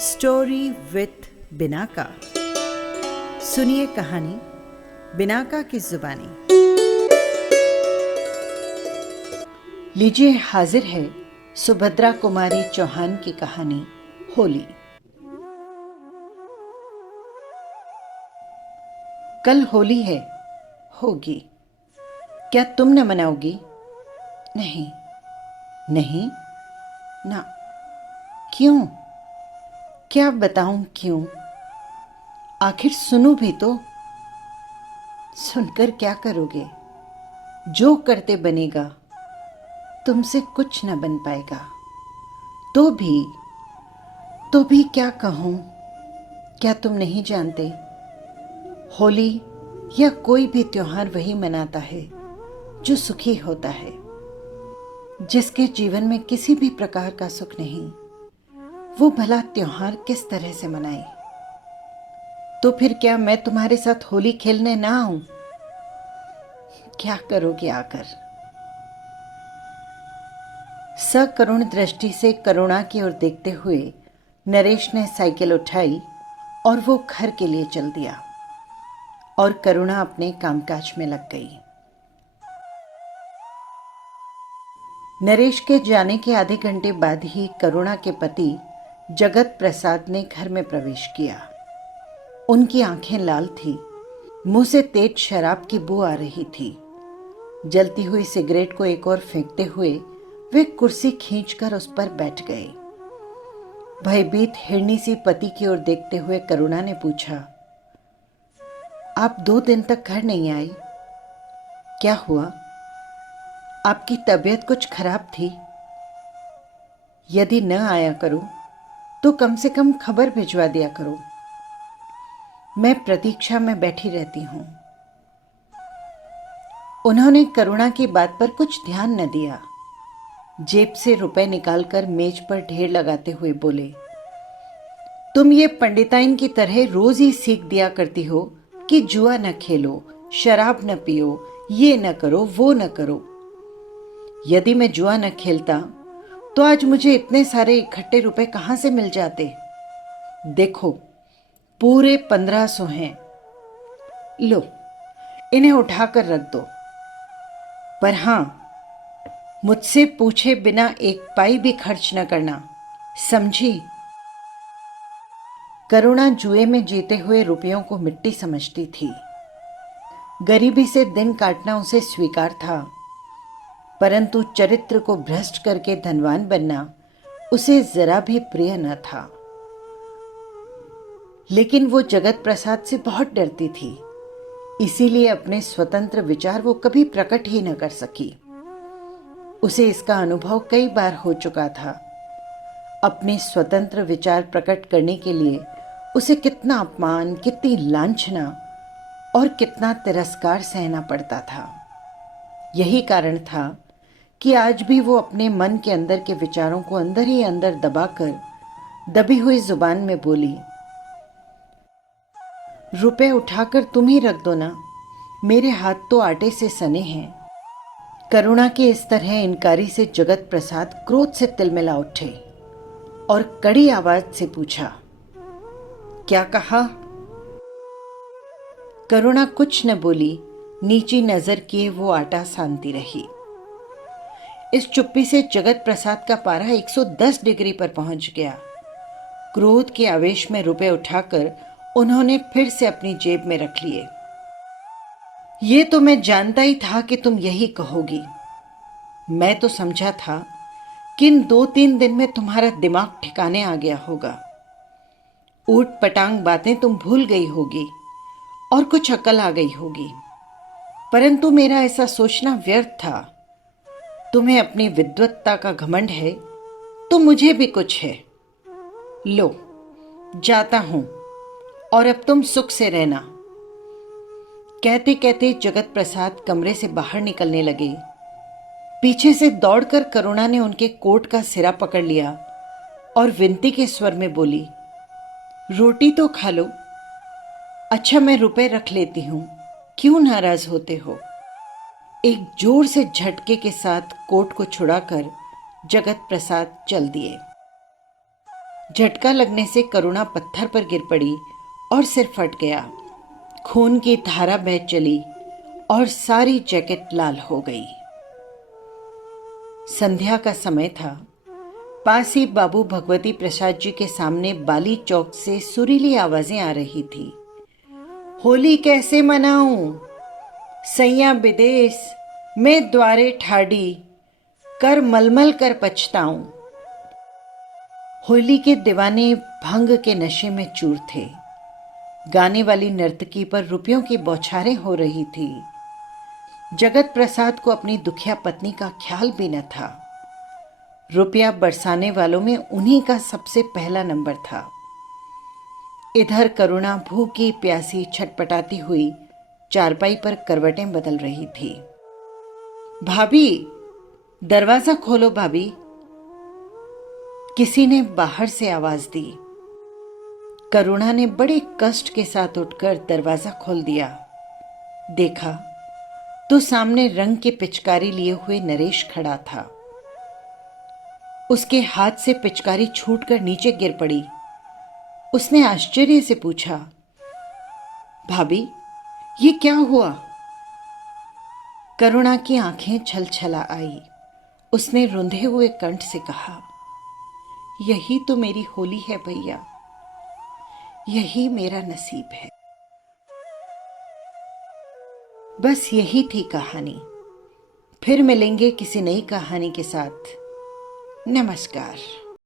Story with Binaca. सुनिए कहानी Binaca की जुबानी। लीजिए, हाजिर है सुभद्रा कुमारी चौहान की कहानी होली। कल होली है, होगी। क्या तुम न मनाओगी? नहीं, नहीं ना। क्यों? क्या बताऊं क्यों? आखिर सुनो भी तो। सुनकर क्या करोगे? जो करते बनेगा, तुमसे कुछ न बन पाएगा। तो भी क्या कहूं? क्या तुम नहीं जानते? होली या कोई भी त्योहार वही मनाता है जो सुखी होता है, जिसके जीवन में किसी भी प्रकार का सुख नहीं। वो भला त्योहार किस तरह से मनाए? तो फिर क्या मैं तुम्हारे साथ होली खेलने ना आऊं? क्या करोगे आकर? सकरुण दृष्टि से करुणा की ओर देखते हुए नरेश ने साइकिल उठाई और वो घर के लिए चल दिया और करुणा अपने कामकाज में लग गई। नरेश के जाने के आधे घंटे बाद ही करुणा के पति जगत प्रसाद ने घर में प्रवेश किया। उनकी आंखें लाल थी, मुंह से तेज शराब की बू आ रही थी। जलती हुई सिगरेट को एक ओर फेंकते हुए वे कुर्सी खींचकर उस पर बैठ गए। भयभीत हिरनी सी पति की ओर देखते हुए करुणा ने पूछा, आप 2 दिन तक घर नहीं आई? क्या हुआ? आपकी तबीयत कुछ खराब थी? यदि न आया करो तो कम से कम खबर भिजवा दिया करो। मैं प्रतीक्षा में बैठी रहती हूं। उन्होंने करुणा की बात पर कुछ ध्यान न दिया। जेब से रुपए निकालकर मेज पर ढेर लगाते हुए बोले, तुम ये पंडिताइन की तरह रोज ही सीख दिया करती हो कि जुआ न खेलो, शराब न पियो, ये न करो, वो न करो। यदि मैं जुआ न खेलता तो आज मुझे इतने सारे इकट्ठे रुपए कहां से मिल जाते? देखो, पूरे 1500 हैं। लो, इन्हें उठाकर रख दो। पर हां, मुझसे पूछे बिना एक पाई भी खर्च न करना, समझी? करुणा जुए में जीते हुए रुपयों को मिट्टी समझती थी। गरीबी से दिन काटना उसे स्वीकार था, परंतु चरित्र को भ्रष्ट करके धनवान बनना उसे जरा भी प्रिय न था। लेकिन वो जगत प्रसाद से बहुत डरती थी, इसीलिए अपने स्वतंत्र विचार वो कभी प्रकट ही न कर सकी। उसे इसका अनुभव कई बार हो चुका था। अपने स्वतंत्र विचार प्रकट करने के लिए उसे कितना अपमान, कितनी लांछना और कितना तिरस्कार सहना पड़ता था। यही कारण था कि आज भी वो अपने मन के अंदर के विचारों को अंदर ही अंदर दबाकर दबी हुई जुबान में बोली, रुपए उठाकर तुम ही रख दो ना, मेरे हाथ तो आटे से सने हैं। करुणा के इस तरह इनकारी से जगत प्रसाद क्रोध से तिलमिला उठे और कड़ी आवाज से पूछा, क्या कहा? करुणा कुछ न बोली, नीची नजर किए वो आटा सानती रही। इस चुप्पी से जगत प्रसाद का पारा 110 डिग्री पर पहुंच गया। क्रोध के आवेश में रुपए उठाकर उन्होंने फिर से अपनी जेब में रख लिए। ये तो मैं जानता ही था कि तुम यही कहोगी। मैं तो समझा था कि इन 2-3 दिन में तुम्हारा दिमाग ठिकाने आ गया होगा। ऊट पटांग बातें तुम भूल गई होगी और कुछ अकल आ गई होगी, परंतु मेरा ऐसा सोचना व्यर्थ था। तुम्हें अपनी विद्वत्ता का घमंड है तो मुझे भी कुछ है। लो, जाता हूं और अब तुम सुख से रहना। कहते कहते जगत प्रसाद कमरे से बाहर निकलने लगे। पीछे से दौड़कर करुणा ने उनके कोट का सिरा पकड़ लिया और विनती के स्वर में बोली, रोटी तो खा लो। अच्छा, मैं रुपए रख लेती हूं, क्यों नाराज होते हो? एक जोर से झटके के साथ कोट को छुड़ाकर जगत प्रसाद चल दिए। झटका लगने से करुणा पत्थर पर गिर पड़ी और सिर फट गया। खून की धारा बह चली और सारी जैकेट लाल हो गई। संध्या का समय था। पास ही बाबू भगवती प्रसाद जी के सामने बाली चौक से सुरीली आवाजें आ रही थी। होली कैसे मनाऊं? सैया विदेश मैं द्वारे ठाडी कर मलमल कर पछताऊं। होली के दीवाने भंग के नशे में चूर थे। गाने वाली नर्तकी पर रुपयों की बौछारें हो रही थी। जगत प्रसाद को अपनी दुखिया पत्नी का ख्याल भी न था। रुपया बरसाने वालों में उन्हीं का सबसे पहला नंबर था। इधर करुणा भूखी प्यासी छटपटाती हुई चारपाई पर करवटें बदल रही थी। भाभी, दरवाजा खोलो भाभी, किसी ने बाहर से आवाज दी। करुणा ने बड़े कष्ट के साथ उठकर दरवाजा खोल दिया। देखा तो सामने रंग के पिचकारी लिए हुए नरेश खड़ा था। उसके हाथ से पिचकारी छूटकर नीचे गिर पड़ी। उसने आश्चर्य से पूछा, भाभी, ये क्या हुआ? करुणा की आंखें छलछला आई। उसने रुंधे हुए कंठ से कहा, यही तो मेरी होली है भैया, यही मेरा नसीब है। बस यही थी कहानी। फिर मिलेंगे किसी नई कहानी के साथ। नमस्कार।